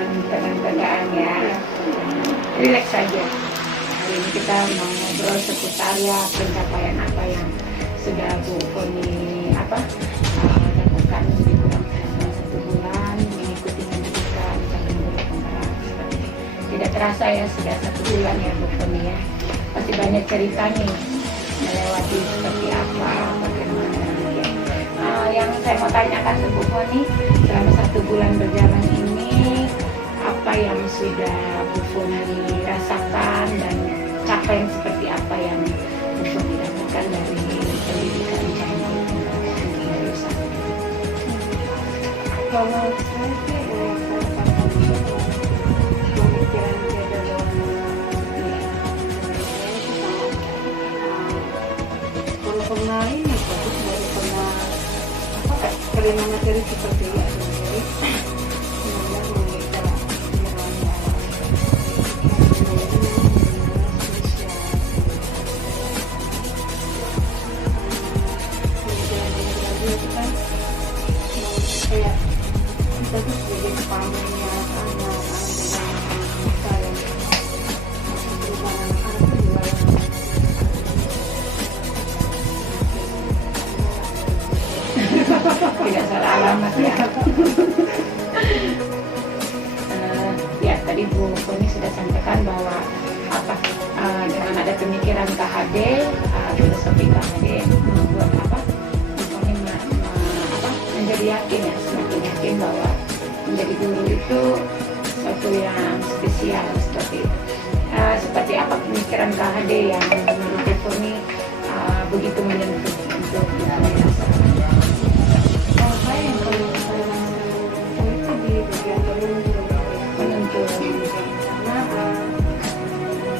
tenang ya, relax saja. Hari ini kita mau ngobrol seputar ya pencapaian apa yang sudah Bu Foni lakukan di kurang satu bulan mengikuti pendidikan sambil guru penggerak. Tidak terasa ya sudah 1 bulan ya Bu Foni ya. Pasti banyak cerita nih melewati seperti apa, bagaimana ya. Yang saya mau tanyakan ke Bu Foni, selama 1 bulan berjalan ini apa yang sudah Bu Foni rasakan dan capaian seperti apa yang Bu Foni dapatkan dari pendidikan Candi dari usaha? Kalau saya sih pemikiran saya dalam pernah ini bagus dari pernah terima materi seperti ini jadi sebenarnya mereka kayak kita tuh sebagai kepalanya anak-anak dengan saya perubahan anak-anak itu juga tidak salah alamat ya. Ya tadi Bu Foni sudah sampaikan bahwa dengan ada pemikiran KHD, filosofi KHD membuat Bu Foni menjadi yakin ya, semakin yakin bahwa menjadi guru itu suatu yang spesial seperti itu. Seperti apa pemikiran KHD yang menurut Bu Foni begitu menyentuh untuk saya yang paling saya rasakan itu di bagian menuntut karena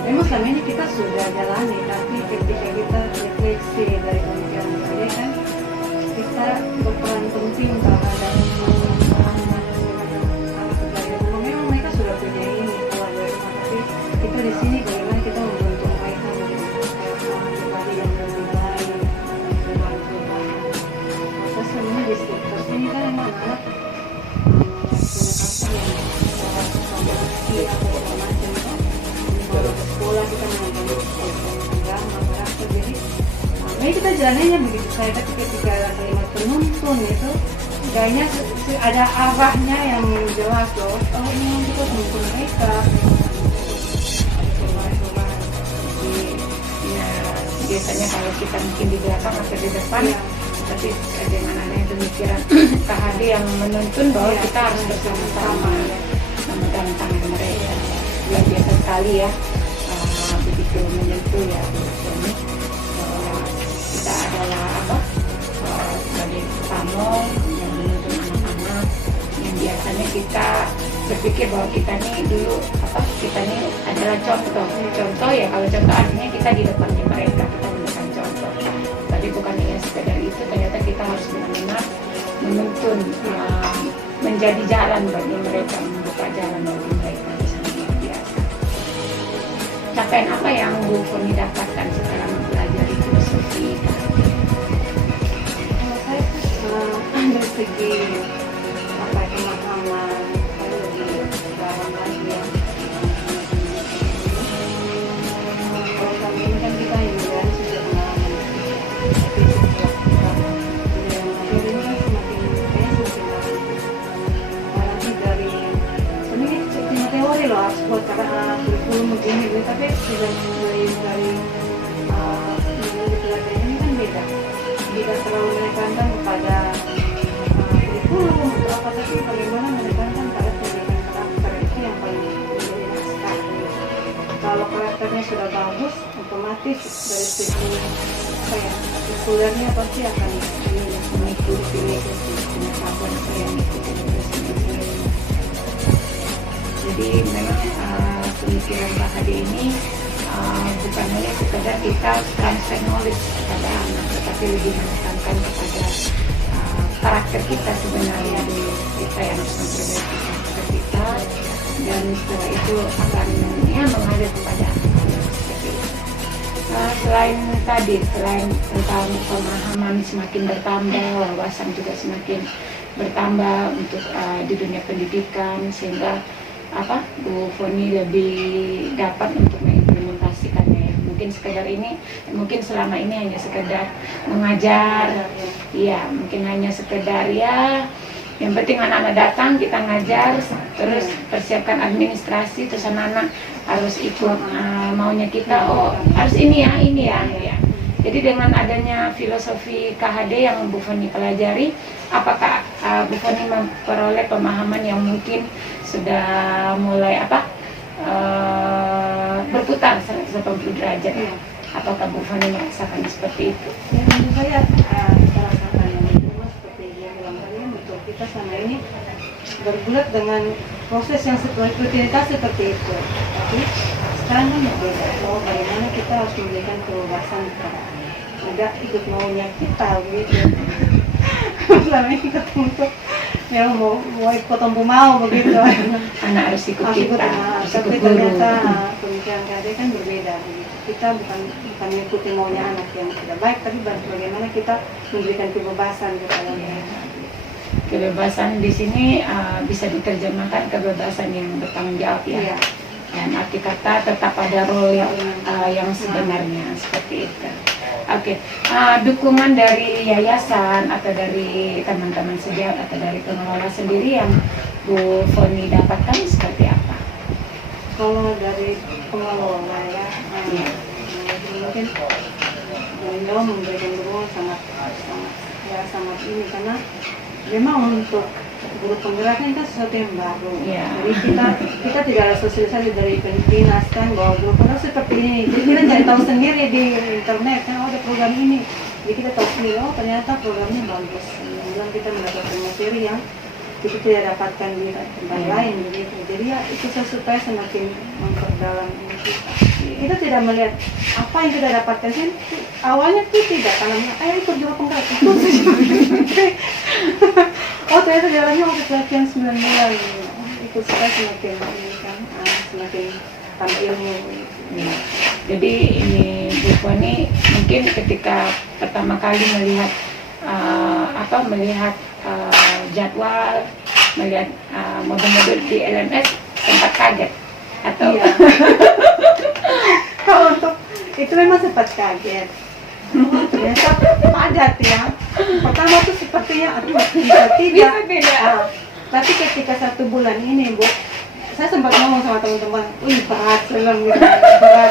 memang selama ini kita sudah jalani, tapi ketika kita refleksi dari pemikiran saya kan kita berperan penting terhadap anak-anak dari rumah. Memang mereka sudah punya ini keluar dari rumah, tapi kita di sini bagaimana kita membantu mereka menjadi yang lebih baik, perubahan. Maka sebenarnya di sekitar sini kan memang anak atau macam kan kalau ke sekolah kita mengajar agama karakter jadi ini kita jalannya begitu saya tapi ketika kalimat penuntun itu kayaknya ada arahnya yang jelas loh. Oh ini kita menuntun mereka ya, biasanya kalau kita mungkin di belakang atau di depan tapi dengan adanya pemikiran KHD yang menuntun bahwa kita harus bersama-sama memegang tangan mereka. Luar biasa sekali ya, begitu menyentuh ya ini bahwa kita adalah sebagai pamong yang menuntun anak-anak yang biasanya kita berpikir bahwa kita nih dulu kita nih adalah contoh ya, kalau contoh artinya kita di depannya mereka kita memberikan contoh, tapi bukan hanya sekedar itu, ternyata kita harus benar-benar menuntun menjadi jalan bagi mereka, membuka jalan bagi mereka. Luar biasa. Capaian apa yang Bu Foni dapatkan setelah mempelajari filosofi? kalau saya dari segi pemahaman saya lebih dalam lagi ya. Kalau kami ini kan kita yang sudah pengalaman tapi ini kan semakin apalagi dari sebenarnya cuma teori loh harus buat karena kurikulum begini gitu, tapi sudah dari pelatihan ini kan beda jika terlalu menekankan kepada kurikulum atau apa, tapi bagaimana menekankan pada pendidikan karakter itu yang paling menjadi naskah. Kalau karakternya sudah bagus, otomatis dari segi populernya pasti akan Mengikuti pengetahuan saya mengikuti jadi memang pemikiran KHD ini bukan hanya sekedar kita transfer knowledge kepada anak, tetapi lebih menekankan kepada karakter kita sebenarnya dulu, kita yang harus memperbaiki karakter kita, dan setelah itu akan mengalir kepada anak seperti itu. Selain tentang pemahaman semakin bertambah, wawasan juga semakin bertambah untuk di dunia pendidikan, sehingga Bu Foni lebih dapat untuk mengimplementasikannya ya. Mungkin selama ini hanya sekedar mengajar, ya mungkin hanya sekedar ya. Yang penting anak-anak datang, kita ngajar, terus persiapkan administrasi, terus anak-anak harus ikut maunya kita, oh harus ini ya. Jadi dengan adanya filosofi KHD yang Bu Foni pelajari, apakah Bu Foni memperoleh pemahaman yang mungkin sudah mulai berputar 180 derajat? Apakah Bu Foni merasakan seperti itu? Ya, menurut saya kita rasakan yang itu seperti dia bilang tadi, betul, kita sama ini bergulat dengan proses yang rutinitas seperti itu. Tapi sekarang kan berbeda. Bagaimana kita harus memberikan kebebasan kepada anak, tidak ikut maunya kita gitu. Selama ini ketemu tuh ya mau ikut mau begitu. Anak harus ikut kita, harus ikut tapi guru. ternyata pemikiran KHD kan berbeda. Kita bukan mengikuti maunya anak yang tidak baik, tapi bagaimana kita memberikan kebebasan kepada mereka. Kebebasan di sini bisa diterjemahkan kebebasan yang bertanggung jawab ya. Iya. Dan arti kata tetap ada role yang sebenarnya seperti itu. Oke. Dukungan dari yayasan atau dari teman-teman sejawat atau dari pengelola sendiri yang Bu Foni dapatkan seperti apa? Kalau dari pengelola ya, mungkin beliau memberikan dukungan sangat ini, karena memang untuk guru penggeraknya kan sesuatu yang baru. Jadi kita tidak ada sosialisasi dari dinas kan bahwa guru penggerak seperti ini. Jadi kita cari tahu sendiri di internet kan, ada program ini. Jadi kita tahu sendiri, oh ternyata programnya bagus. Kemudian kita mendapatkan materi yang kita tidak dapatkan di tempat lain begitu. Jadi ya itu supaya semakin memperdalam ini kita. Kita tidak melihat apa yang kita dapatkan sih. Awalnya itu tidak, karena ikut juga penggerak itu. Oh ternyata jalannya waktu pelatihan 9 bulan. Ikut supaya semakin ini kan, semakin tambah ilmu. Jadi ini Bu Foni mungkin ketika pertama kali melihat jadwal, melihat modul-modul di LMS sempat kaget atau kalau untuk itu memang sempat kaget. Ternyata padat ya. Pertama tuh sepertinya tidak. Tapi ketika 1 bulan ini Bu, saya sempat ngomong sama teman-teman, berat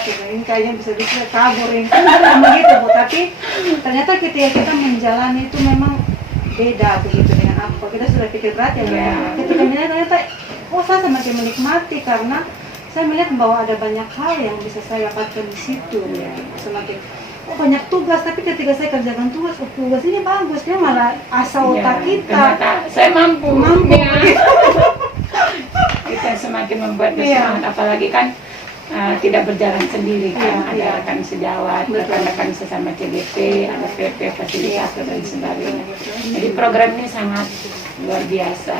gitu. Ini kayaknya bisa kabur ini. Kan begitu Bu, tapi ternyata ketika kita menjalani itu memang beda begitu dengan apa. Kita sudah pikir berat ya. Ketika melihat ternyata, saya semakin menikmati karena saya melihat bahwa ada banyak hal yang bisa saya dapatkan di situ. Semakin banyak tugas, tapi ketika saya kerjakan tugas ini bagus, dia malah asal otak kita. Ternyata saya mampu. Kita semakin membuat bersemangat, apalagi kan tidak berjalan sendiri kan, ada rekan sejawat, rekan-rekan sesama CDP, ada PP, fasilitator dan sebagainya. Jadi program ini sangat luar biasa.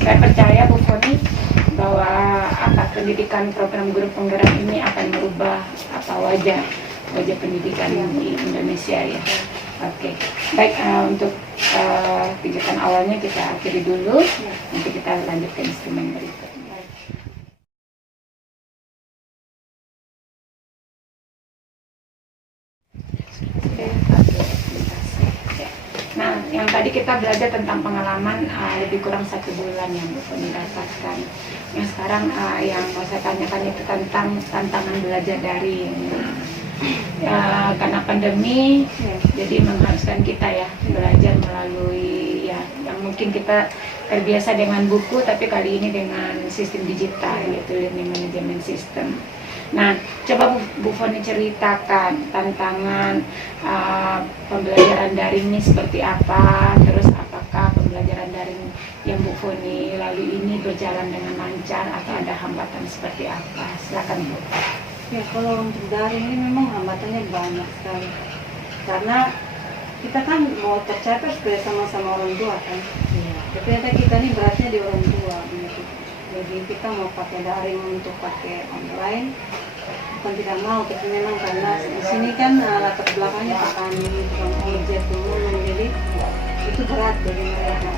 Saya percaya Bu Foni bahwa pendidikan program guru penggerak ini akan merubah wajah pendidikan di Indonesia ya. Oke. Baik, untuk kegiatan awalnya kita akhiri dulu, nanti kita lanjut ke instrumen berikutnya. Nah, yang tadi kita belajar tentang pengalaman lebih kurang 1 bulan yang Bu Foni dapatkan. Yang sekarang yang mau saya tanyakan itu tentang tantangan belajar daring. Karena pandemi, jadi mengharuskan kita ya belajar melalui yang mungkin kita terbiasa dengan buku, tapi kali ini dengan sistem digital yaitu learning management system. Nah, coba Bu Foni ceritakan tantangan pembelajaran daring ini seperti apa, terus apakah pembelajaran daring yang Bu Foni lalui ini berjalan dengan lancar atau ada hambatan seperti apa? Silakan Bu. Ya, kalau untuk daring ini memang hambatannya banyak sekali. Karena kita kan mau tercapai supaya sama-sama orang tua kan. Tapi ternyata kita ini beratnya di orang tua gitu. Jadi kita mau pakai daring untuk pakai online, bukan tidak mau, tapi memang karena di sini kan latar belakangnya petani, tukang ojek dulu, jadi itu berat bagi mereka.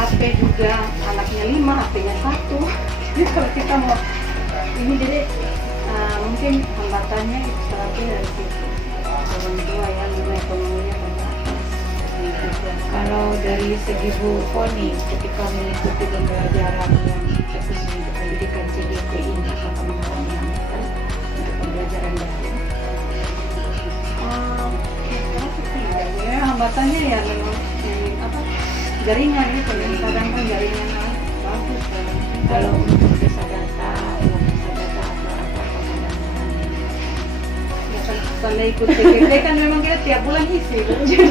HP juga anaknya 5, HP-nya 1. Jadi kalau kita mau ini jadi mungkin hambatannya itu satu dari situ. Orang tua yang ekonominya terbatas. Kalau dari segi Bu Foni, ketika mengikuti pembelajaran yang khusus untuk pendidikan CGP ini, apakah mengalami hambatan untuk pembelajaran daring? Ya, hambatannya ya memang jaringan itu yang kadang kan jaringan bagus kadang. Kalau untuk bisa data, uang bisa data apa Ya kalau ikut CGP kan memang kita tiap bulan isi jadi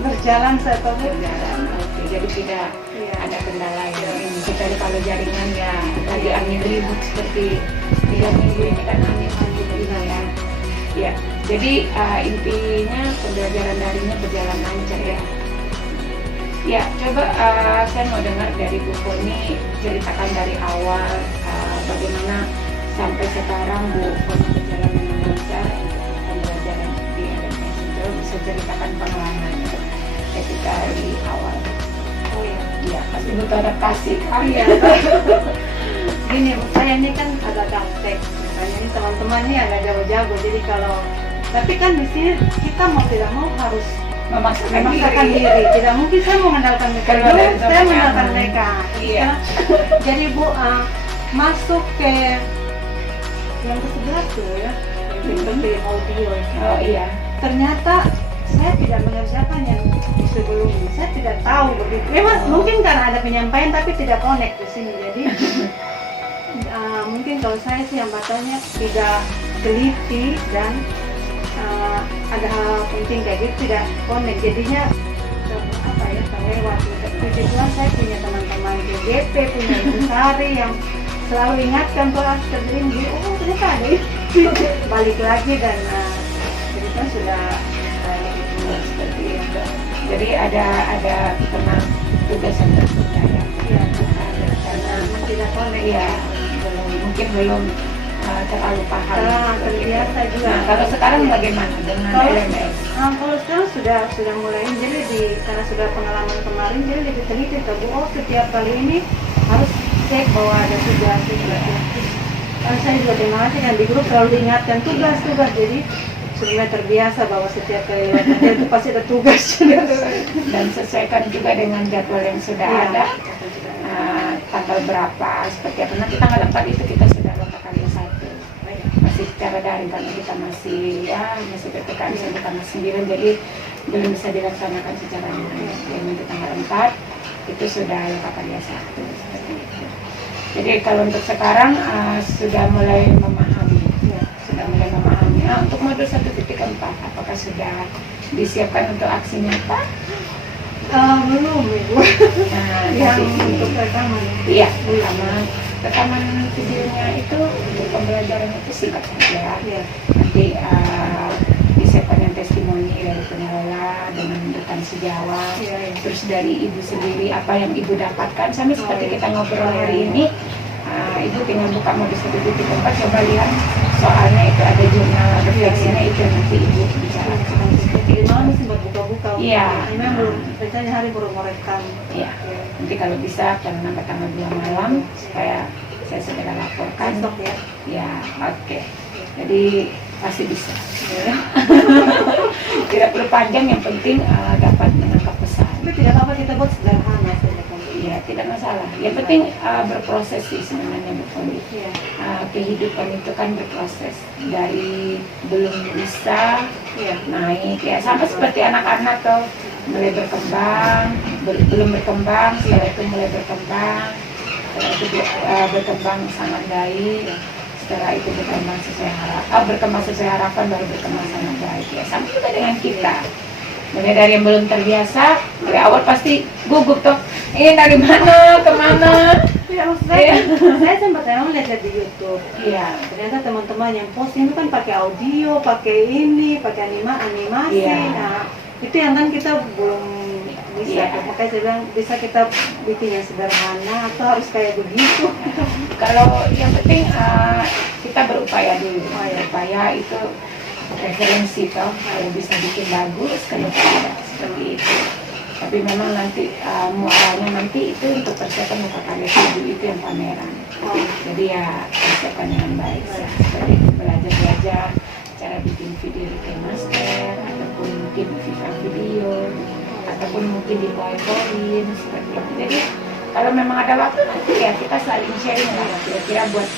berjalan satu berjalan. Oke, jadi tidak ada kendala ya. Kecuali kalau jaringan ya lagi angin ribut seperti 3 minggu ini kan angin ya. Ya, jadi intinya pembelajaran daringnya berjalan lancar ya. Ya, coba saya mau dengar dari Bu Foni, ceritakan dari awal bagaimana sampai sekarang Bu Foni berjalan dengan lancar untuk pembelajaran di LMS. Itu bisa ceritakan pengalamannya ketika di awal. Oh ya, Ya, pasti butuh adaptasi kan? iya. Gini, saya ini kan ada gaptek, misalnya ini teman-teman ini agak jago-jago, jadi kalau tapi kan di sini kita mau tidak mau harus memaksakan diri. Tidak mungkin saya mengandalkan mereka dulu, saya mengandalkan mereka. Iya. Jadi Bu masuk ke yang ke-11 tuh ya, seperti audio. Oh iya. Ternyata saya tidak mengerjakan yang sebelumnya. Saya tidak tahu begitu. Memang mungkin karena ada penyampaian tapi tidak connect di sini. Jadi mungkin kalau saya sih hambatannya tidak teliti dan ada hal penting kayak gitu tidak connect. Jadinya apa ya terlewat. Puji Tuhan saya punya teman-teman GGP, punya Ibu Sari yang selalu ingatkan kalau terjadi oh ternyata ada itu. Balik lagi dan jadi kan sudah Seperti itu. Jadi ada pernah tugas yang tertunda ya. ya Karena tidak connect ya mungkin belum terlalu paham. terbiasa juga. Nah, kalau sekarang bagaimana dengan Kalau- LMS? Kalau sekarang sudah mulai jadi karena sudah pengalaman kemarin jadi lebih teliti tahu oh setiap kali ini harus cek bahwa ada tugas. Kalau saya juga terima kasih kan di grup selalu diingatkan tugas jadi sudah terbiasa bahwa setiap kali lewat itu pasti ada tugas. Dan sesuaikan juga dengan jadwal yang sudah Iya. ada. Tanggal berapa seperti apa nanti tanggal 4 itu kita sudah lakukan kali 1 masih secara daring karena kita masih PPKM sampai tanggal 9 jadi belum bisa dilaksanakan secara daring. Jadi nanti tanggal 4 itu sudah lakukan kali 1 seperti itu. Jadi kalau untuk sekarang sudah mulai memahami untuk modul 1.4 apakah sudah disiapkan untuk aksi nyata? Belum Ibu. Yang untuk rekaman. Iya, rekaman videonya itu untuk pembelajaran itu singkat saja. Iya. Nanti disiapkan yang testimoni dari pengelola dengan rekan sejawat. Iya. Terus dari ibu sendiri apa yang ibu dapatkan sama seperti kita ngobrol hari ini. Ibu tinggal buka modul 1.4 coba lihat soalnya itu ada jurnal refleksinya itu nanti ibu bicarakan. Jadi malam mesti buat buka-buka. Iya. Memang belum rencana hari baru mau rekam. Iya. Nanti kalau bisa jangan sampai tanggal 2 malam supaya saya segera laporkan. Besok ya. Ya, oke. Jadi pasti bisa. Tidak perlu panjang, yang penting dapat menangkap pesan. Tapi tidak apa-apa kita buat sederhana saja kan. Iya, tidak masalah. Yang penting berproses sih sebenarnya Bu Foni. Iya. Kehidupan itu kan berproses dari belum bisa Iya. naik ya sama seperti anak-anak tuh mulai berkembang belum berkembang setelah itu mulai berkembang setelah itu berkembang sangat baik setelah itu berkembang sesuai harapan baru berkembang sangat baik ya sama juga dengan kita. Mulai dari yang belum terbiasa dari awal pasti gugup tuh ini dari mana kemana. Ya, saya sempat lihat di YouTube. Iya. Ternyata teman-teman yang posting itu kan pakai audio, pakai animasi. Iya. Nah, itu yang kan kita belum bisa. Iya. Makanya saya bilang bisa kita bikin yang sederhana atau harus kayak begitu. Kalau yang penting kita berupaya dulu. Oh, ya. Upaya itu referensi toh kalau bisa bikin bagus kalau tidak seperti itu. Tapi memang nanti muaranya nanti itu untuk persiapan muka karya ibu itu yang pameran. Jadi ya persiapan dengan baik ya. Jadi belajar cara bikin video di Master ataupun mungkin visual video ataupun mungkin di PowerPoint seperti itu. Jadi kalau memang ada waktu nanti ya kita saling sharing lah kira-kira buat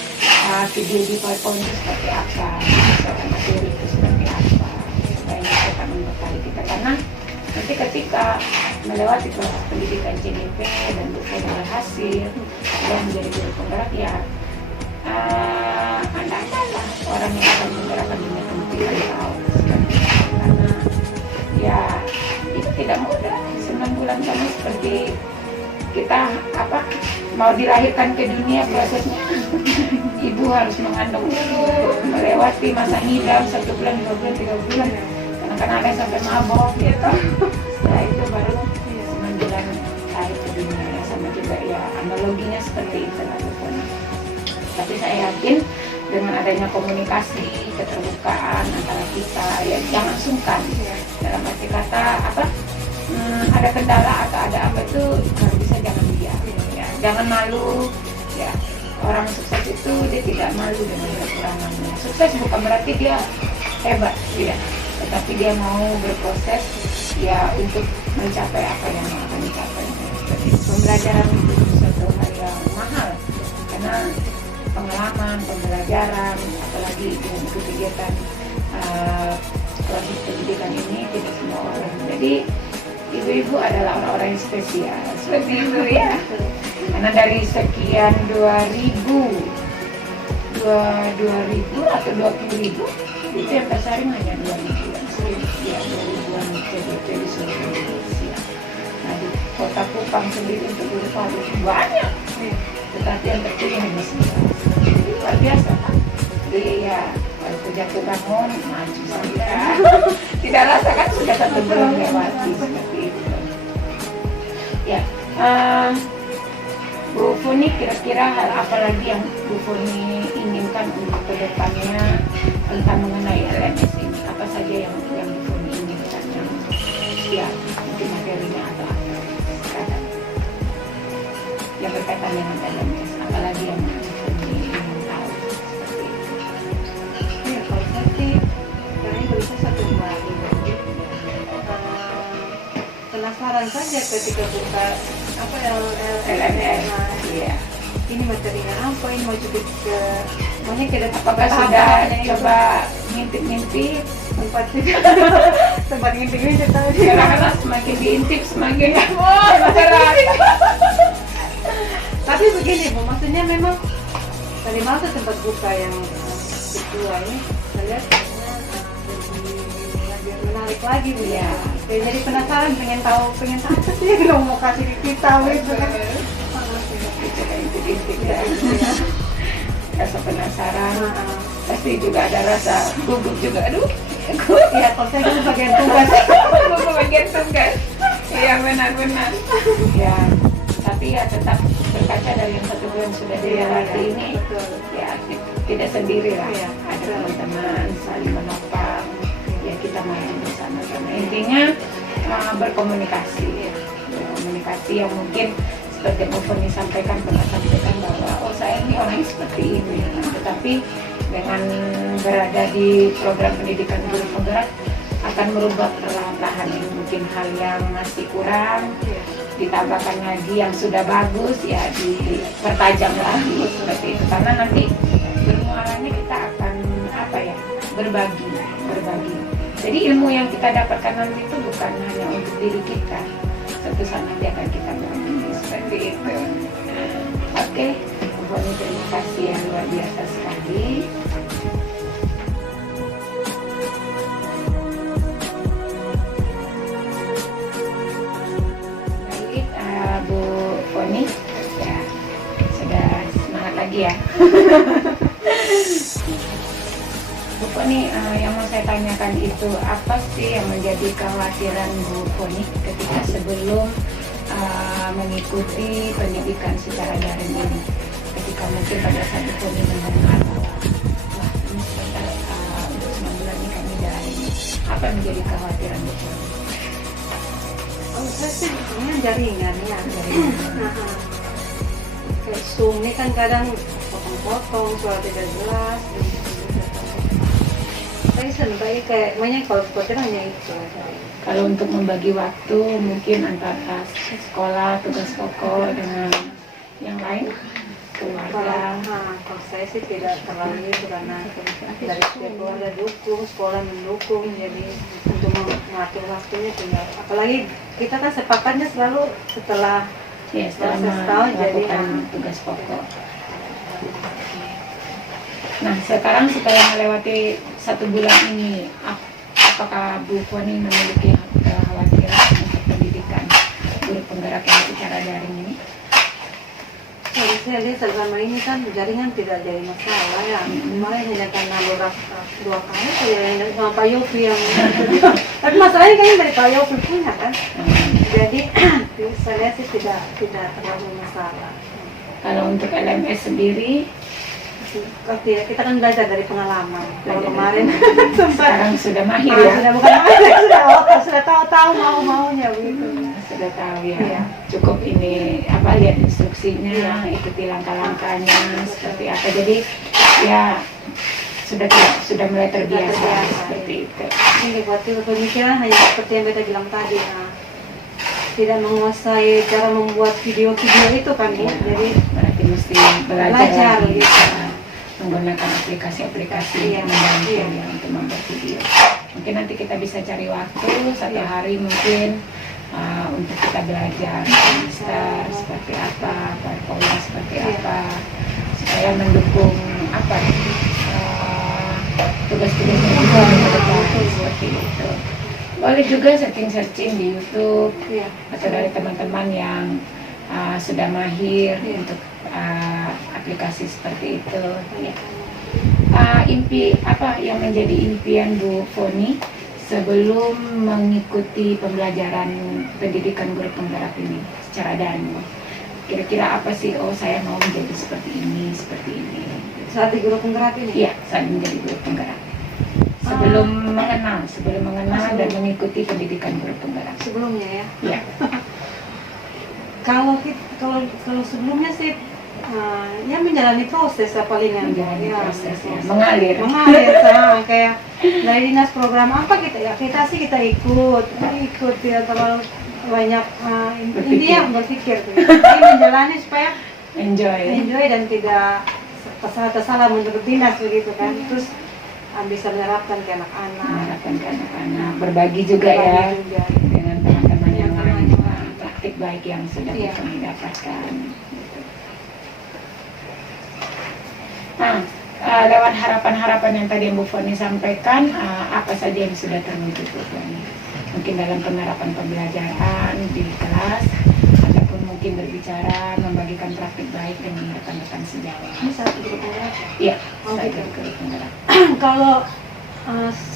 video di PowerPoint itu seperti apa, misalkan materi itu seperti apa, supaya kita membekali kita karena nanti ketika melewati proses pendidikan CDP dan bukan berhasil dan menjadi guru penggerak ya anda-anda orang yang akan menggerakkan dunia pendidikan tahu karena ya itu tidak mudah 9 bulan sama seperti kita mau dilahirkan ke dunia prosesnya ibu harus mengandung dulu melewati masa ngidam 1 bulan 2 bulan 3 bulan kadang-kadang ada yang sampai mabok gitu setelah itu baru 9 bulan lahir ke dunia ya, sama juga ya analoginya seperti itu lah pun. Tapi saya yakin dengan adanya komunikasi keterbukaan antara kita ya jangan sungkan dalam arti kata ada kendala atau ada apa itu kalau bisa jangan diam ya. Jangan malu ya, orang sukses itu dia tidak malu dengan kekurangannya. Sukses bukan berarti dia hebat tidak, tetapi dia mau berproses ya untuk mencapai apa yang akan dicapai. Jadi pembelajaran itu suatu hal yang mahal karena pengalaman, pembelajaran apalagi dengan kegiatan proses pendidikan ini tidak semua orang. Jadi ibu-ibu adalah orang-orang yang spesial seperti itu ya. Karena dari sekian 2.000 atau 20.000 itu yang tersaring hanya 2.000 ya 2.000-an CDP di seluruh Indonesia. Nah di kota Kupang sendiri untuk guru harus banyak, tetapi yang terpilih hanya 9. Jadi luar biasa kan? Jadi ya kalau kerja ke bangun maju saja. Tidak rasa kan sudah 1 bulan lewati seperti itu. Ya, Bu Funi kira-kira hal apa lagi yang Bu Funi inginkan untuk kedepannya tentang mengenai LMS ini? Apa saja yang Bu Funi inginkan yang mungkin materinya atau apa yang berkaitan dengan LMS? Apalagi yang Bu Funi ingin tahu seperti itu? Ya kalau saya sih kayaknya bisa satu lagi penasaran saja ketika buka LMS. Iya. Ini materinya apa? Ini mau coba ke mana ke depan? Apakah sudah coba ngintip-ngintip tempat ngintip tadi? Karena semakin diintip semakin masyarakat. Tapi begini Bu, maksudnya memang tadi malam saya sempat buka yang kedua ini, saya lihat lebih menarik lagi Bu ya. Jadi penasaran, pengen tahu apa sih yang mau kasih di kita gitu kan. Coba intip-intip ya. Rasa penasaran, pasti juga ada rasa gugup juga. Aduh, ya kalau saya itu bagian tugas. gugup bagian tugas. Iya benar-benar. Ya, tapi ya tetap berkaca dari yang 1 bulan sudah dilewati ini. Ya tidak sendiri lah. Ada teman-teman saling menopang. Ya kita maju bersama-sama. Intinya berkomunikasi yang mungkin seperti Bu Funi pernah sampaikan bahwa saya ini orang seperti ini, tetapi dengan berada di program pendidikan guru penggerak akan merubah perlahan-lahan ini mungkin hal yang masih kurang ditambahkan lagi yang sudah bagus ya dipertajam lagi seperti itu karena nanti bermuaranya kita akan berbagi. Jadi ilmu yang kita dapatkan nanti itu bukan hanya untuk diri kita, suatu saat nanti akan kita bagi seperti itu. Oke, pokoknya terima kasih yang luar biasa sekali. Baik, Bu Funi, ya sudah semangat lagi ya. Bu Funi, yang mau saya tanyakan itu apa sih yang menjadi kekhawatiran Bu Funi ketika sebelum mengikuti pendidikan secara daring ini? Ketika mungkin pada saat Bu Funi mendengar bahwa ini sebentar untuk 9 bulan ini kami daring, apa yang menjadi kekhawatiran Bu Funi? Saya sih jaringan ya. Kayak Zoom ini kan kadang potong-potong, suara tidak jelas. Tapi sebenarnya kayak banyak kalau seperti hanya itu. Kalau untuk membagi waktu mungkin antara sekolah, tugas pokok dengan yang lain, keluarga. Kalau saya sih tidak terlalu itu karena dari setiap keluarga dukung, sekolah mendukung, jadi untuk mengatur waktunya tinggal. Apalagi kita kan sepakatnya selalu setelah melakukan tugas pokok. Nah, sekarang setelah melewati 1 bulan ini, apakah Bu Foni memiliki kekhawatiran untuk pendidikan guru penggerak yang secara daring ini? Jadi saya lihat selama ini kan jaringan tidak jadi masalah ya. Kemarin hanya karena beberapa 2 kali saya yang sama Pak Yofi yang tapi masalahnya kayaknya dari Pak Yofi punya kan. Jadi saya lihat sih tidak terlalu masalah. Kalau untuk LMS sendiri, kita kan belajar dari pengalaman. Kalau kemarin sekarang sudah mahir ya. Sudah bukan mahir, sudah tahu maunya begitu. Sudah tahu ya. Cukup ini lihat instruksinya, ikuti langkah-langkahnya seperti apa. Jadi ya sudah mulai terbiasa seperti itu. Ini waktu pemikiran hanya seperti yang beta bilang tadi, tidak menguasai cara membuat video-video itu kan ya. Jadi berarti mesti belajar gitu. Menggunakan aplikasi-aplikasi yang membantu untuk membuat video. Mungkin nanti kita bisa cari waktu 1 hari mungkin untuk kita belajar Insta seperti apa, PowerPoint seperti apa, supaya mendukung tugas-tugasnya juga seperti itu. Boleh juga searching di YouTube atau dari teman-teman yang sudah mahir untuk aplikasi seperti itu. Apa yang menjadi impian Bu Foni sebelum mengikuti pembelajaran pendidikan guru penggerak ini secara daring? Kira-kira apa sih? Saya mau menjadi seperti ini. Saat di guru penggerak ini? Iya, saat menjadi guru penggerak. Sebelum mengenal dan mengikuti pendidikan guru penggerak. Sebelumnya ya? Iya. Kalau sebelumnya sih ya menjalani proses palingan. Proses ya. Mengalir kayak dari dinas program apa kita ikut ya, terlalu banyak intinya berpikir jadi menjalani supaya enjoy dan tidak tersalah menurut dinas begitu kan. Terus bisa menerapkan ke anak-anak, berbagi juga dengan teman-teman yang lain, praktik baik yang sudah kami dapatkan. Nah, lewat harapan-harapan yang tadi Bu Foni sampaikan, apa saja yang sudah terwujud Bu Foni? Mungkin dalam penerapan pembelajaran di kelas, ataupun mungkin berbicara, membagikan praktik baik dengan rekan-rekan sejawat. Ini saat guru penggerak? Iya, saat guru penggerak.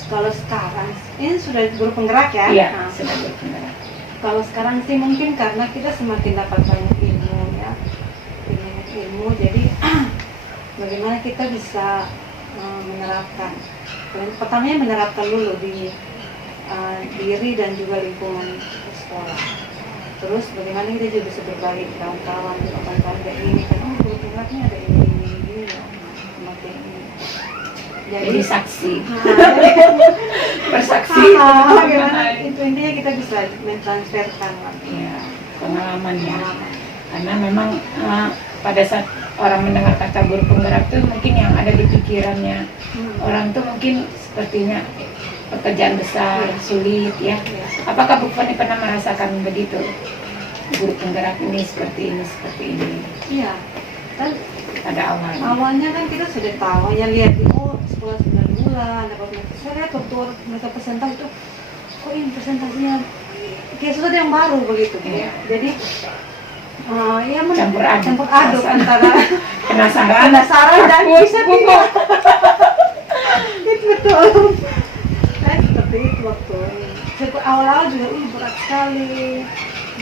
Kalau sekarang, ini sudah guru penggerak ya? Iya, sudah guru penggerak. Kalau sekarang sih mungkin karena kita semakin dapat banyak ilmu ya, jadi bagaimana kita bisa menerapkan. Pertamanya menerapkan dulu di diri dan juga lingkungan sekolah. Terus bagaimana kita juga bisa berbagi ke kawan-kawan kayak ini kan, guru penggeraknya ada ini ya, semakin ini. Jadi saksi, bersaksi. Bagaimana itu intinya kita bisa mentransferkan pengalaman ya. Karena memang pada saat orang mendengar kata guru penggerak tuh mungkin yang ada di pikirannya orang tuh mungkin sepertinya pekerjaan besar, sulit ya. Apakah Bu Foni pernah merasakan begitu? Guru penggerak ini seperti ini. Iya, kan pada awalnya kan kita sudah tahu, ya lihat sekolah 9 bulan, saya lihat waktu mereka presentasi itu, kok ini presentasinya kayak sesuatu yang baru begitu ya. Jadi campur aduk antara penasaran dan bisa tidak. Itu betul. Seperti itu waktu awal-awal juga berat sekali,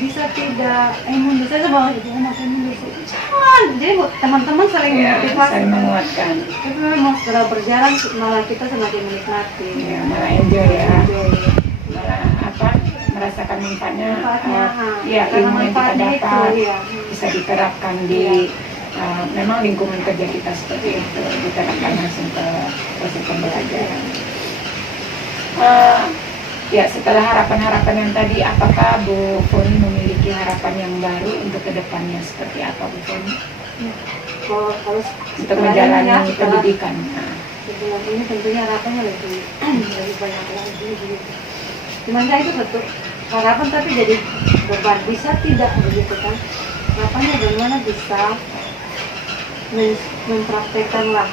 bisa tidak mundur. Saya sama ibu masih mundur, jangan. Jadi teman-teman saling motivasi, saling menguatkan. Tapi memang setelah berjalan malah kita semakin menikmati, malah enjoy ya. Malah merasakan manfaatnya, Manfaatnya, ya karena ilmu yang kita manfaatnya itu, dapat iya. bisa diterapkan di memang lingkungan kerja kita seperti itu, diterapkan langsung ke proses pembelajaran. Ya, setelah harapan-harapan yang tadi, apakah Bu Foni memiliki harapan yang baru untuk kedepannya seperti apa Bu Foni? Kalau harus Untuk menjalani setelah pendidikan. sebelum ini tentunya harapannya lebih lebih banyak lagi gitu. Cuman kan itu satu harapan tapi jadi beban, bisa tidak begitu kan? Harapannya bagaimana bisa mempraktekkan lah.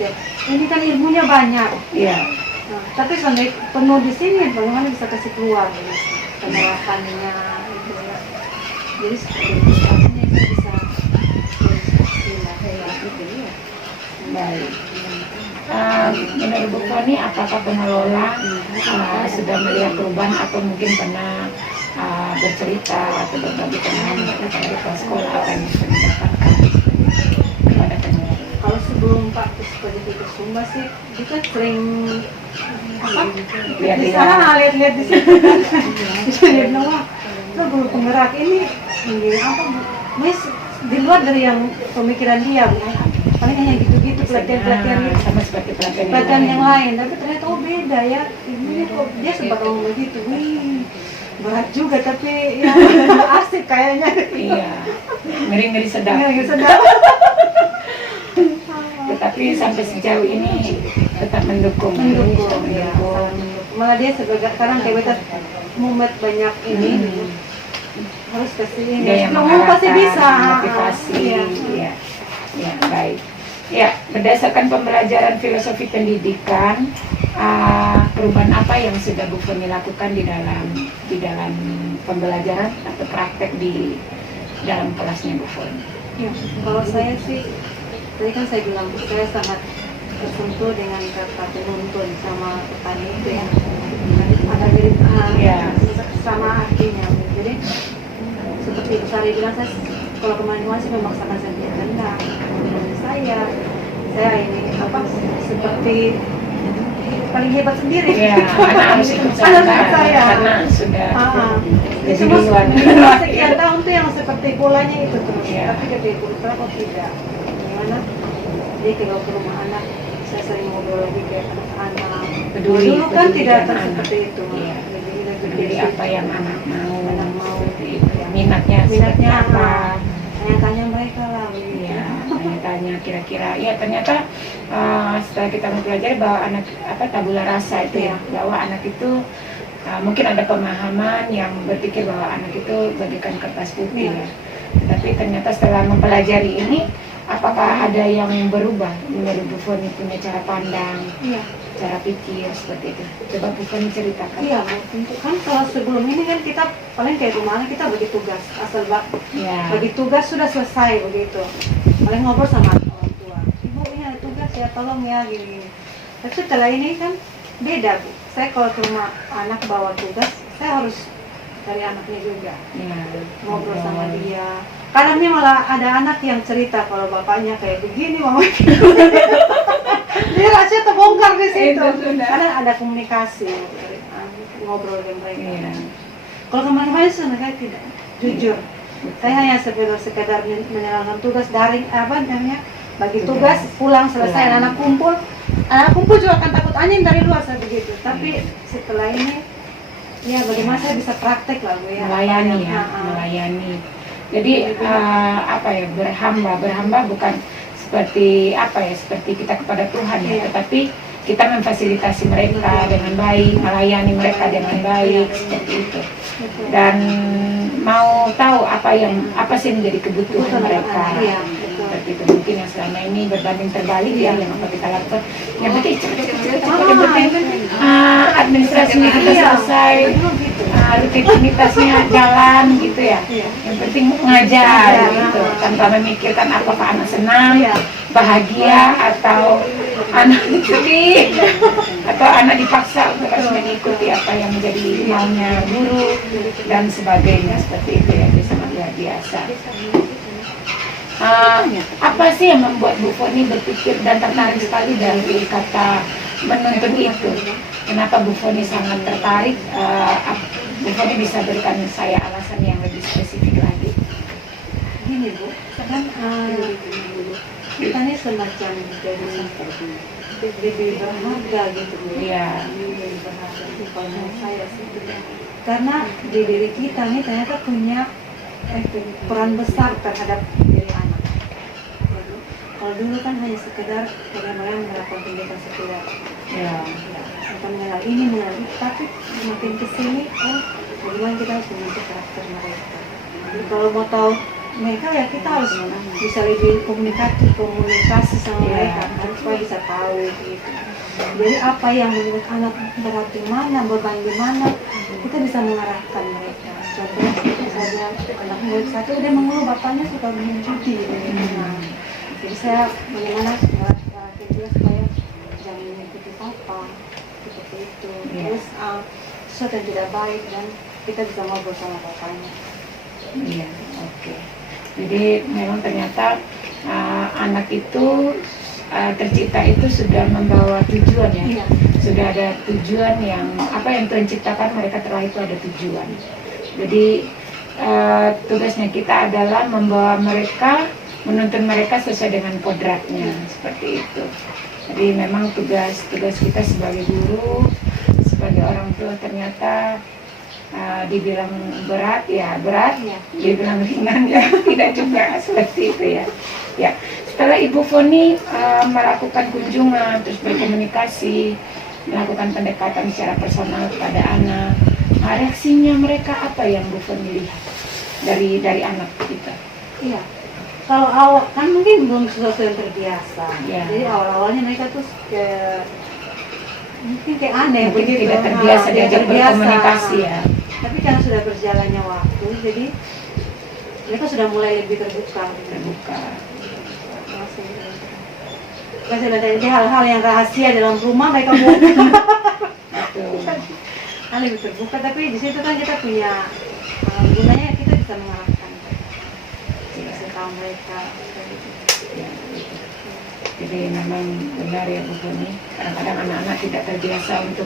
Ya. Ini kan ilmunya banyak. Iya. Nah, tapi sampai penuh di sini, bagaimana bisa kasih keluar gitu, penerapannya itu ya. Jadi seperti itu, artinya itu bisa gitu ya. Baik. Menurut Bu Foni, apakah pengelola sudah melihat perubahan atau mungkin pernah bercerita atau berbagi pengalaman kepada kepala sekolah apa yang bisa didapatkan kepada pengelola? Kalau sebelum Pak seperti itu Sumba sih, kita sering Lihat di dia. sana lihat-lihat di situ kan, bisa lihat wah, lo guru penggerak ini apa Bu? Mas di luar dari yang pemikiran dia, Bu. Paling hanya gitu-gitu pelatihan-pelatihan gitu. Sama seperti Pelatihan yang lain, tapi ternyata oh beda ya. Ini kok dia sempat ngomong begitu, wih berat juga tapi ya asik kayaknya. Iya, ngeri-ngeri sedap. Ngeri sedap. Tetapi sampai sejauh ini tetap mendukung. Ya. Malah dia sekarang kayak beta mumet banyak ini. Harus kasih ini. Dia yang Kamu pasti bisa. motivasi. Iya. Ya, ya, baik. Ya, berdasarkan pembelajaran filosofi pendidikan, perubahan apa yang sudah Bu Foni lakukan di dalam pembelajaran atau praktek di dalam kelasnya Bu Foni? Ya, kalau saya sih, tadi kan saya bilang saya sangat tersentuh dengan kata penuntun sama petani itu ya. Ada mirip Ya. sama artinya. Jadi seperti Bu Sari bilang, saya kalau kemarin-kemarin sih memaksakan saya enggak. Saya ini apa seperti paling hebat sendiri. Ya, anak harus ikut Anak saya. karena sudah jadi Semua duluan. sekian tahun tuh yang seperti bolanya itu terus. Iya. Tapi ketika putra kok tidak. Gimana? Jadi kalau ke rumah anak, saya sering ngobrol lagi kayak anak-anak. Peduli, Dulu kan peduli tidak dengan seperti anak. itu. Iya. Jadi Jadi apa yang anak mau, seperti itu. Ya. Minatnya seperti apa? Tanya-tanya mereka lah. Iya, tanya-tanya kira-kira. Ya ternyata setelah kita mempelajari bahwa anak tabula rasa itu ya, bahwa anak itu mungkin ada pemahaman yang berpikir bahwa anak itu bagaikan kertas putih ya. Tetapi ternyata setelah mempelajari ini, apakah ada yang berubah menurut Bu Foni punya cara pandang, cara pikir seperti itu? Coba Bu Foni ceritakan. Iya, tentu kan kalau sebelum ini kan kita paling kayak rumah anak kita bagi tugas asal Ya. bagi tugas sudah selesai begitu. Paling ngobrol sama orang tua. Ibu ini ada tugas ya, tolong ya gini. Tapi setelah ini kan beda Bu. Saya kalau ke rumah anak bawa tugas, saya harus dari anaknya juga. Ya. Ngobrol sama dia. Kadangnya malah ada anak yang cerita kalau bapaknya kayak begini, mamanya dia rahasia terbongkar di situ. Karena ada komunikasi, ngobrol dengan mereka. Iya. Kalau kemarin-kemarin sebenarnya tidak, jujur. Saya hanya sekedar menjalankan tugas daring bagi tugas pulang selesai anak kumpul juga akan takut anjing dari luar saya begitu. Tapi setelah ini, ya bagaimana saya bisa praktek lah Bu ya. Melayani ya, melayani. Jadi berhamba bukan seperti seperti kita kepada Tuhan ya, tetapi kita memfasilitasi mereka dengan baik, melayani mereka dengan baik seperti itu. Dan mau tahu apa sih menjadi kebutuhan mereka. Seperti itu mungkin yang selama ini berbanding terbalik yang apa kita lakukan. Yang penting administrasinya kita selesai. Rutinitasnya jalan gitu ya. Yang penting ngajar gitu, tanpa memikirkan apakah anak senang, bahagia atau anak sedih atau anak dipaksa untuk harus mengikuti apa yang menjadi maunya guru dan sebagainya seperti itu ya. Itu sangat luar biasa. Apa sih yang membuat Bu Foni berpikir dan tertarik sekali dari kata menuntun itu? Kenapa Bu Foni sangat tertarik Bu Foni bisa berikan saya alasan yang lebih spesifik lagi. Gini Bu, kan kita ini semacam jadi lebih berharga gitu Bu. Iya. Lebih berharga kalau menurut saya sih. Karena di diri kita nih ternyata punya peran besar terhadap diri anak. Kalau dulu kan hanya sekedar bagaimana menerapkan pendidikan sekuler. Ya. Kita mengenal ini, mengenal itu, tapi makin kesini, bagaimana kita harus membentuk karakter mereka. Jadi kalau mau tahu mereka ya kita harus bisa lebih komunikasi sama mereka, kan supaya bisa tahu gitu. Jadi apa yang menurut anak berat di mana, beban di mana, kita bisa mengarahkan mereka. Contohnya misalnya anak murid satu dia mengeluh bapaknya suka minum judi. Jadi saya bagaimana mengarahkan dia supaya jangan mengikuti papa seperti itu. Terus sesuatu yang tidak baik dan kita bisa ngobrol sama bapaknya. Iya, oke. Jadi memang ternyata anak itu tercipta itu sudah membawa tujuan ya. Iya. Sudah ada tujuan yang apa yang Tuhan ciptakan mereka terlahir itu ada tujuan. Jadi tugasnya kita adalah membawa mereka, menuntun mereka sesuai dengan kodratnya seperti itu. Jadi memang tugas kita sebagai guru, sebagai orang tua ternyata dibilang berat ya berat, Ya. dibilang ringan ya tidak juga seperti itu ya. Ya, setelah Ibu Foni melakukan kunjungan terus berkomunikasi, melakukan pendekatan secara personal kepada anak, reaksinya mereka apa yang Bu Foni lihat dari anak kita? Iya. Kalau awal kan mungkin belum sesuatu yang terbiasa. Ya. Jadi awalnya mereka tuh mungkin kayak aneh Mungkin begitu. tidak terbiasa diajak berkomunikasi ya. Tapi karena sudah berjalannya waktu, jadi mereka sudah mulai lebih terbuka. Masih ada hal-hal yang rahasia dalam rumah mereka mau Betul. kan lebih terbuka. Tapi di situ kan kita punya gunanya kita bisa mengarahkan, bisa tahu mereka. Ya, gitu. Jadi memang benar ya Bu Foni, kadang-kadang anak-anak tidak terbiasa untuk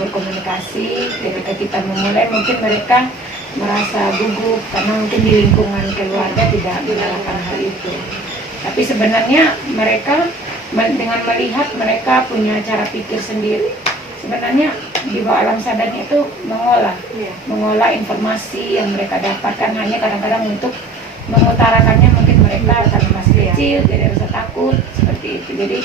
berkomunikasi. Ketika kita memulai mungkin mereka merasa gugup karena mungkin di lingkungan keluarga tidak menerapkan hal itu. Tapi sebenarnya mereka dengan melihat mereka punya cara pikir sendiri, sebenarnya di bawah alam sadarnya itu mengolah informasi yang mereka dapatkan, hanya kadang-kadang untuk mengutarakannya mungkin mereka karena masih kecil jadi rasa takut seperti itu. Jadi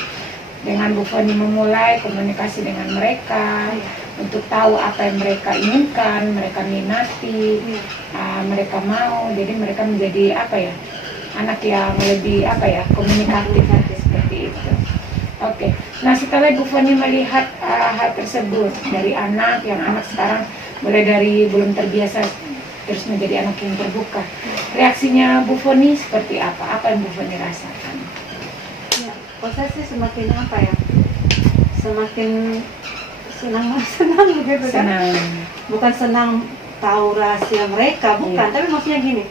dengan Bu Foni memulai komunikasi dengan mereka untuk tahu apa yang mereka inginkan, mereka minati, mereka mau, jadi mereka menjadi anak yang lebih komunikatif seperti itu. Oke. Nah setelah Bu Foni melihat hal tersebut dari anak sekarang mulai dari belum terbiasa terus menjadi anak yang terbuka, reaksinya Bu Foni seperti apa? Apa yang Bu Foni rasakan? Ya, saya sih semakin semakin senang begitu kan? Senang. Bukan senang tahu rahasia mereka, bukan. Tapi maksudnya gini,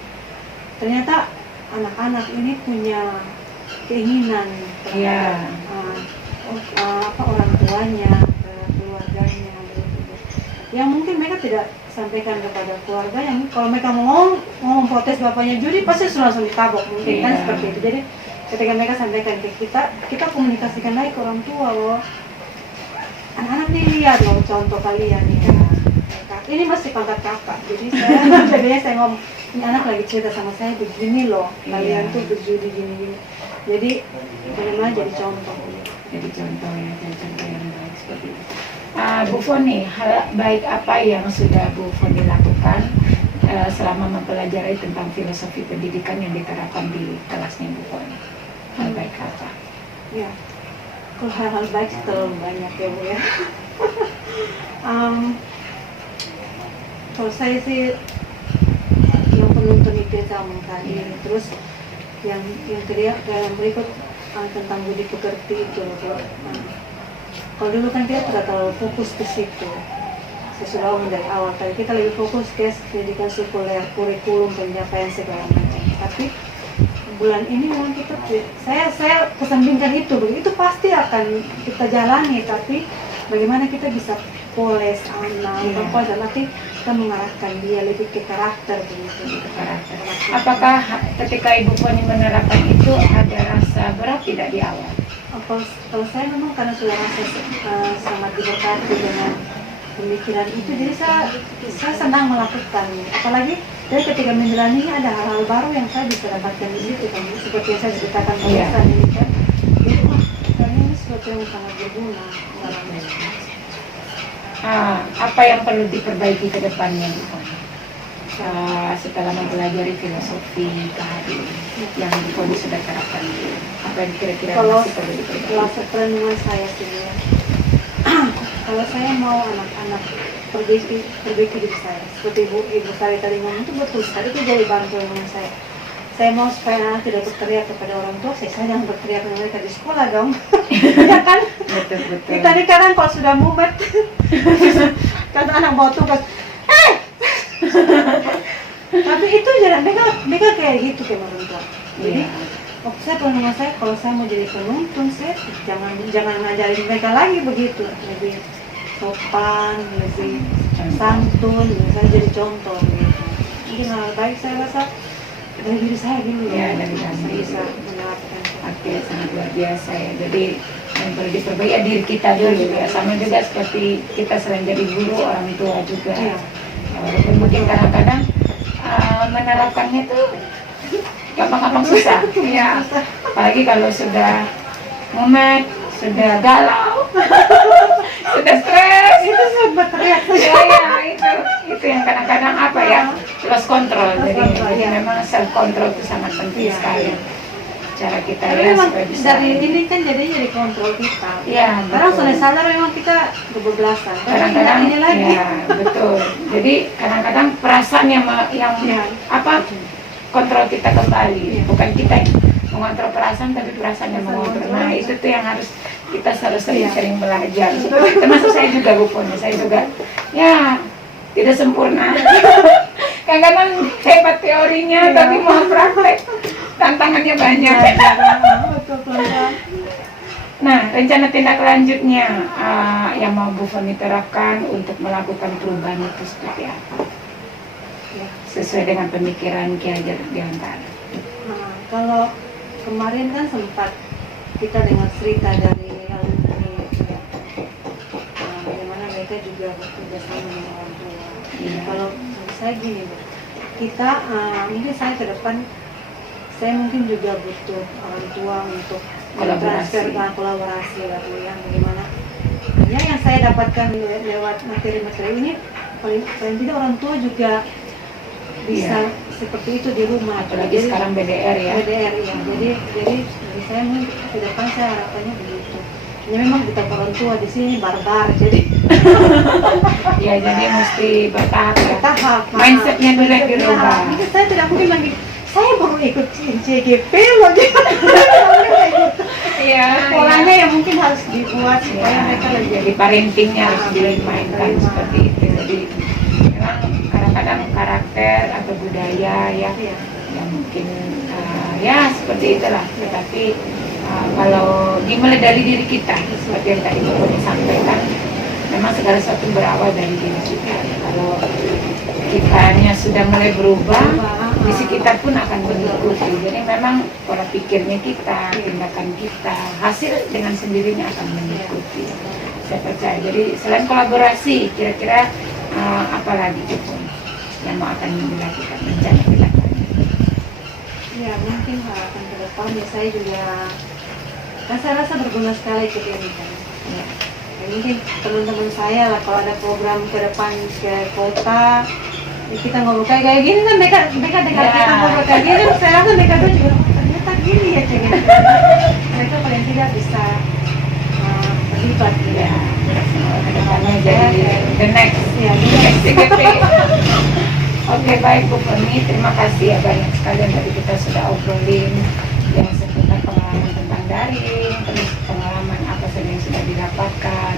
ternyata anak-anak ini punya keinginan terhadap orang tuanya, keluarganya, yang mungkin mereka tidak sampaikan kepada keluarga. Yang kalau mereka mau protes bapaknya judi pasti langsung ditabok mungkin kan seperti itu. Jadi ketika mereka sampaikan ke kita komunikasikan lagi ke orang tua bahwa anak-anak nih lihat loh contoh kalian nih kan. Ini masih pangkat kakak, jadi saya ngomong ini anak lagi cerita sama saya begini loh, kalian tuh berjudi gini-gini. Jadi bagaimana jadi contoh? Jadi contoh yang baik seperti itu. Bu Foni, hal baik apa yang sudah Bu Foni lakukan selama mempelajari tentang filosofi pendidikan yang diterapkan di kelasnya Bu Foni? Hal baik apa? Ya, kalau hal-hal baik terlalu banyak ya Bu ya. Kalau saya sih yang penuntun itu sama tadi, terus yang kedua yang berikut tentang budi pekerti itu. Kalau dulu kan kita tidak terlalu fokus ke situ. Saya sudah ngomong dari awal tadi kita lebih fokus ke pendidikan sekuler, kurikulum, pencapaian segala macam. Tapi bulan ini memang saya kesampingkan itu pasti akan kita jalani. Tapi bagaimana kita bisa poles, bukan poles, tapi kita mengarahkan dia lebih ke karakter begitu. Karakter. Apakah ketika Ibu Foni menerapkan itu ada rasa berat tidak di awal? Kalau saya memang karena sudah rasa sangat diberkati dengan pemikiran itu, jadi saya senang melakukan. Apalagi dari ketika menjalani ada hal-hal baru yang saya bisa dapatkan di situ, kan seperti yang saya ceritakan barusan ini kan. Jadi kayaknya ini sesuatu yang sangat berguna dalam hidup. Apa yang perlu diperbaiki ke depannya Bu Foni? Setelah mempelajari filosofi kehadiran yang Bu Foni sudah terapkan, apa yang kira-kira masih perlu diperbaiki? Kalau sepenuhnya saya sih ya, kalau saya mau anak-anak perbaiki diri saya, seperti Ibu Sari tadi ngomong itu betul sekali, itu jadi bantuan saya. Saya mau supaya anak tidak berteriak kepada orang tua, saya jangan berteriak kepada mereka di sekolah dong. Ya kan? Betul. Kita nih kadang kalau sudah mumet, kata anak bawa tugas, tapi itu jangan mereka kayak gitu kayak orang tua. Jadi waktu saya pengen saya, kalau saya mau jadi penuntun, saya jangan ngajarin mereka lagi begitu, lebih sopan, lebih santun, saya jadi contoh gitu. Mungkin hal baik saya rasa dari diri saya dulu dari diri saya bisa menerapkan. Oke, sangat luar biasa ya. Jadi yang perlu diperbaiki diri kita dulu ya. Sama juga seperti kita selain jadi guru, orang tua juga. Walaupun mungkin kadang-kadang menerapkannya tuh gampang-gampang susah. Ya. Apalagi kalau sudah mumet, sudah galau, sudah stres, Itu sempat teriak. itu yang kadang-kadang apa ya, lost control. Jadi memang self control itu sangat penting sekali. Cara kita memang supaya bisa dari ini kan jadinya jadi kontrol kita. Iya, Karena betul. sudah sadar memang kita kebablasan. Kadang-kadang ini lagi. ya, betul. Jadi kadang-kadang perasaan yang kontrol kita kembali, bukan kita mengontrol perasaan, tapi perasaan yang mengontrol. Nah, itu tuh yang harus kita sering belajar. Termasuk saya juga Bu Foni, saya juga ya tidak sempurna. Kadang-kadang hebat teorinya, tapi mau praktek tantangannya banyak. Nah, rencana tindak lanjutnya yang mau Bu Foni terapkan untuk melakukan perubahan itu seperti apa? Sesuai dengan pemikiran Ki Hajar Dewantara. Nah, kalau kemarin kan sempat kita dengar cerita dari alumni ya, bagaimana mereka juga bekerja sama dengan orang tua. Kalau menurut saya gini, Bu, kita mungkin saya ke depan saya mungkin juga butuh orang tua untuk transfer kolaborasi lah Bu, yang bagaimana ya yang saya dapatkan lewat materi-materi ini, paling tidak orang tua juga bisa seperti itu di rumah. Apalagi jadi, sekarang BDR ya. BDR ya. Jadi bagi saya mungkin ke depan saya harapannya begitu. Ya memang kita orang tua di sini barbar jadi. Ya jadi mesti bertahap ya. Bertahap. Mindsetnya dulu yang dirubah. Mungkin saya tidak mungkin lagi. Saya baru ikut CGP loh. Iya. Polanya yang mungkin harus dibuat supaya mereka lebih. Jadi parentingnya harus dimainkan seperti itu. Jadi memang kadang-kadang karakter atau budaya ya yang mungkin ya seperti itulah. Tetapi kalau dimulai dari diri kita seperti yang tadi Bu Foni sampaikan, memang segala sesuatu berawal dari diri kita. Kalau kitanya sudah mulai berubah, di sekitar pun akan mengikuti. Jadi memang pola pikirnya kita, tindakan kita, hasil dengan sendirinya akan mengikuti. Saya percaya. Jadi selain kolaborasi, kira-kira apa lagi Bu Foni yang mau akan dilakukan, rencana dilakukan? Ya mungkin harapan ke depan ya saya juga, kan saya rasa berguna sekali ikut ini kan. Ya mungkin teman-teman saya lah kalau ada program ke depan ke kota, ya kita ngobrol kayak gini kan mereka dengar kita ngobrol kayak gini, saya rasa mereka tuh juga ternyata gini ya cengeng. Mereka paling tidak bisa terlibat ya. Kedepannya jadi the next CGP. Oke, baik Bu Foni, terima kasih ya banyak sekali yang tadi kita sudah obrolin yang seputar pengalaman tentang daring, terus pengalaman apa saja yang sudah didapatkan,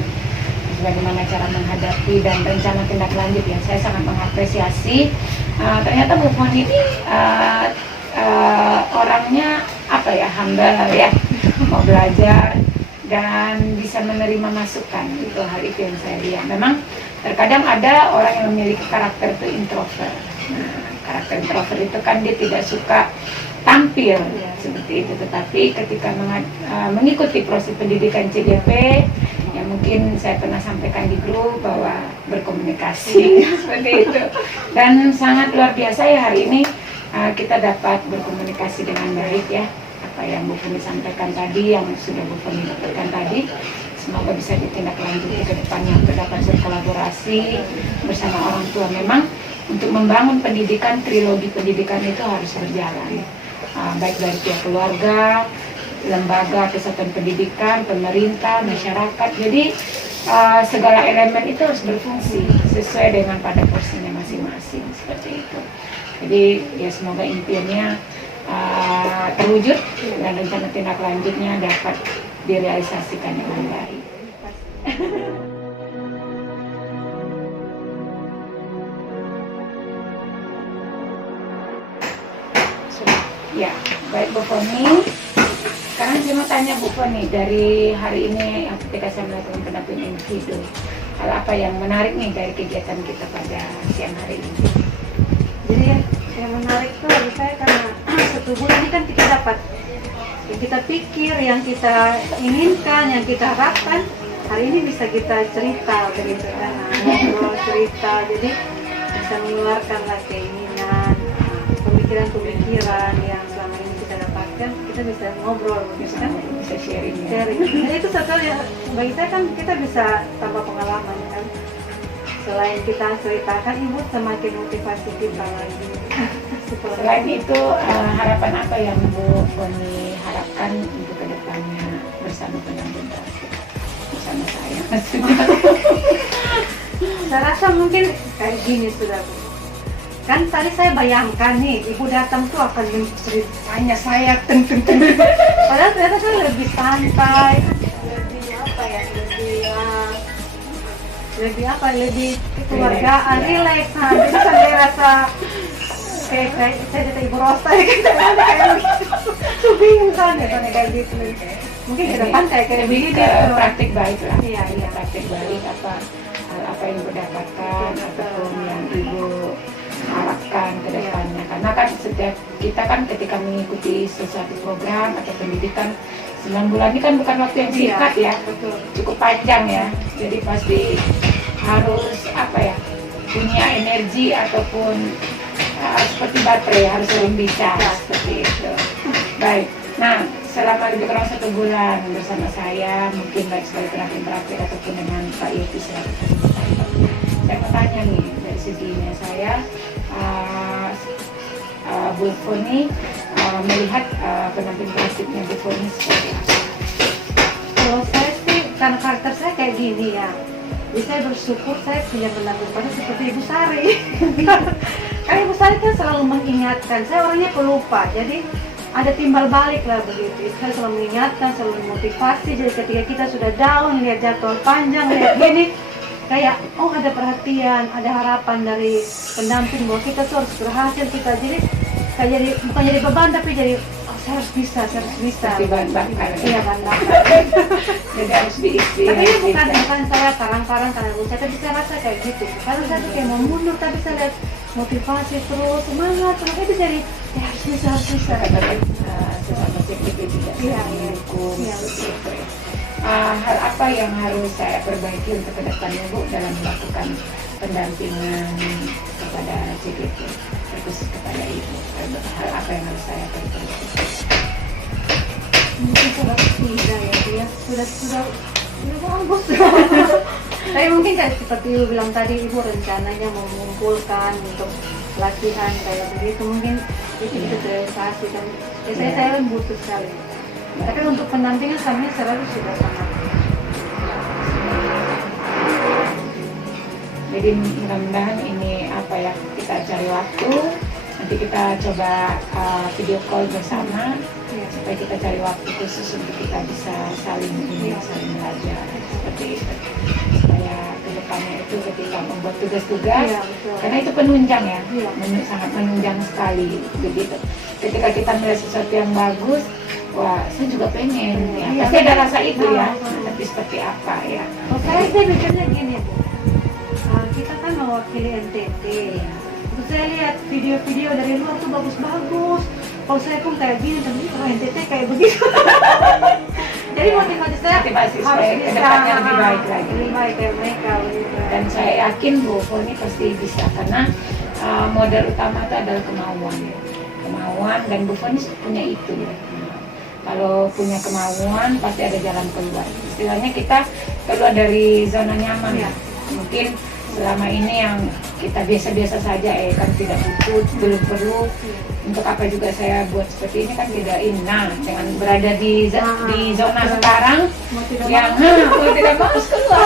bagaimana cara menghadapi dan rencana tindak lanjut yang saya sangat mengapresiasi. Ternyata Bu Foni ini orangnya apa ya, humble ya, mau belajar dan bisa menerima masukan. Itu hal itu yang saya lihat. Memang terkadang ada orang yang memiliki karakter itu introvert. Nah, karakter introvert itu kan dia tidak suka tampil seperti itu, tetapi ketika mengikuti proses pendidikan CDP, ya mungkin saya pernah sampaikan di grup bahwa berkomunikasi seperti itu, dan sangat luar biasa ya hari ini kita dapat berkomunikasi dengan baik ya. Apa yang Bu Foni sampaikan tadi, yang sudah Bu Foni dapatkan tadi, semoga bisa ditindaklanjuti ke depannya untuk dapat berkolaborasi bersama orang tua. Memang untuk membangun pendidikan, trilogi pendidikan itu harus berjalan, baik dari pihak keluarga, lembaga kesatuan pendidikan, pemerintah, masyarakat. Jadi segala elemen itu harus berfungsi sesuai dengan pada porsinya masing-masing, seperti itu. Jadi ya semoga impiannya terwujud dan rencana tindak lanjutnya dapat direalisasikan dengan baik. Ya, baik Bu Foni. Sekarang saya mau tanya Bu Foni, dari hari ini ketika saya melakukan pendampingan individu, hal apa yang menarik nih dari kegiatan kita pada siang hari ini? Jadi yang menarik tuh bagi saya karena 1 bulan ini kan kita dapat yang kita pikir, yang kita inginkan, yang kita harapkan, hari ini bisa kita cerita begitu kan, ngobrol cerita, jadi bisa mengeluarkanlah keinginan, pemikiran-pemikiran yang selama ini kita dapatkan, kita bisa ngobrol begitu kan, Bisa sharing ya? sharing. Jadi itu satu yang bagi saya kan kita bisa tambah pengalaman kan. Selain kita ceritakan, ibu semakin motivasi kita lagi. Selain itu, harapan apa yang Bu Foni harapkan untuk kedepannya bersama pendamping bersama saya? Saya rasa mungkin kayak gini sudah Bu. Kan tadi saya bayangkan nih, ibu datang tuh akan ceritanya saya padahal ternyata saya lebih santai, lebih apa ya, lebih kekeluargaan, relax. Nah, jadi saya rasa kayak saya jadi ibu Rosta ya, kayak begitu, bingung kan ya kayak gitu. Mungkin ke depan kayak lebih begini ke tuh. praktik baik lah. Iya. Praktik baik, apa yang Ibu dapatkan ataupun yang Ibu harapkan ke depannya. Karena kan setiap kita kan ketika mengikuti sesuatu program atau pendidikan 9 bulan ini kan bukan waktu yang singkat ya, Betul. cukup panjang ya. Jadi pasti harus punya energi ataupun seperti baterai, harus sering bicara seperti itu. Baik. Nah, selama lebih kurang 1 bulan bersama saya, mungkin baik sebagai pendamping praktik ataupun dengan Pak Yeti selaku fasilitator. Saya mau tanya nih dari seginya saya, Bu Foni melihat pendamping praktiknya Bu Foni seperti apa? Kalau saya sih, karena karakter saya kayak gini ya, jadi saya bersyukur saya punya pendamping praktik seperti Ibu Sari. Karena Ibu Sari kan selalu mengingatkan, saya orangnya pelupa, jadi ada timbal balik lah begitu. Saya selalu mengingatkan, selalu memotivasi. Jadi ketika kita sudah down, lihat jadwal panjang, lihat gini, kayak oh ada perhatian, ada harapan dari pendamping bahwa kita tuh harus berhasil. Kita jadi kayak jadi bukan jadi beban, tapi jadi oh, saya harus bisa. Seperti bahan bakar. Iya, bahan bakar. Jadi harus diisi. Tapi ini bukan bisa. saya karang-karang karena saya, tapi saya rasa kayak gitu. Karena saya tuh kayak mau mundur, tapi saya lihat motivasi terus, semangat, itu jadi ya harus bisa. Sesama CPP tidak Iya, mendukung. iya. Seperti itu. Hal apa yang harus saya perbaiki untuk kedepannya Bu dalam melakukan pendampingan kepada CPP, terkhusus kepada Ibu? Hal apa yang harus saya perbaiki? Mungkin sudah ya, sudah bagus. Tapi mungkin kayak seperti Ibu bilang tadi, Ibu rencananya mau mengumpulkan untuk latihan kayak begitu, mungkin itu bisa realisasi dan saya butuh sekali. Tapi untuk pendampingan kami selalu sudah sangat. Jadi mudah-mudahan ini kita cari waktu, nanti kita coba video call bersama supaya kita cari waktu khusus untuk kita bisa saling belajar seperti itu, supaya kedepannya itu ketika membuat tugas-tugas, karena itu penunjang ya, sangat menunjang sekali begitu. Ketika kita melihat sesuatu yang bagus, wah saya juga pengen ya. Iya, Pasti ada rasa itu ya, betul. tapi seperti apa ya. Kalau saya mikirnya gini Bu, kita kan mewakili NTT. Terus saya lihat video-video dari luar tuh bagus-bagus. Kalau saya pun kayak gini, tapi kalau NTT kayak begitu. Jadi motivasi saya Motivasi harus supaya bisa kedepannya lebih baik lagi. lebih baik kayak mereka. Dan saya yakin Bu ini pasti bisa karena modal utama itu adalah kemauan ya. Kemauan dan Bu Foni punya itu ya. Kalau punya kemauan pasti ada jalan keluar. Istilahnya kita keluar dari zona nyaman ya. Mungkin selama ini yang kita biasa-biasa saja kan tidak butuh, belum perlu. Untuk apa juga saya buat seperti ini kan tidak nah dengan berada di zona sekarang yang kalau tidak mau harus keluar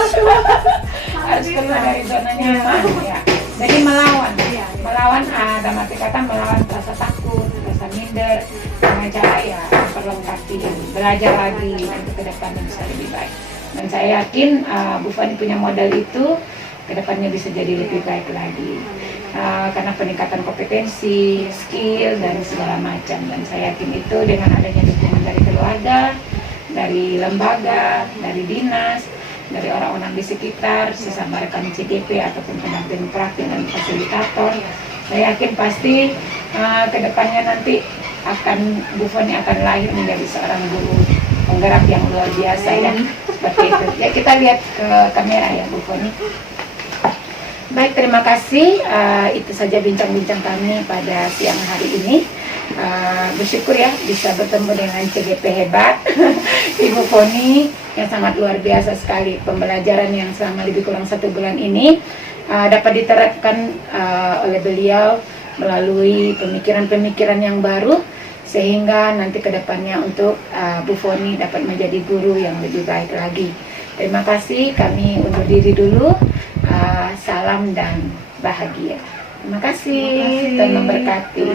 harus keluar dari zona nyaman ya. Jadi melawan dalam arti kata melawan rasa takut, rasa minder dengan cara ya perlengkapi, belajar lagi untuk ke depannya bisa lebih baik. Dan saya yakin Bu Foni punya modal itu kedepannya bisa jadi lebih baik lagi. Karena peningkatan kompetensi, skill, dan segala macam. Dan saya yakin itu dengan adanya dukungan dari keluarga, dari lembaga, dari dinas, dari orang-orang di sekitar, sesama rekan CGP ataupun pendamping praktik dan fasilitator, saya yakin pasti kedepannya nanti Bu Foni akan lahir menjadi seorang guru penggerak yang luar biasa ya. Seperti itu. Ya kita lihat ke kamera ya Bu Foni. Baik, terima kasih. Itu saja bincang-bincang kami pada siang hari ini. Bersyukur ya bisa bertemu dengan CGP hebat, Ibu Foni yang sangat luar biasa sekali. Pembelajaran yang selama lebih kurang 1 bulan ini dapat diterapkan oleh beliau melalui pemikiran-pemikiran yang baru sehingga nanti kedepannya untuk Bu Foni dapat menjadi guru yang lebih baik lagi. Terima kasih, kami undur diri dulu. Salam dan bahagia. Terima kasih. Tuhan memberkati.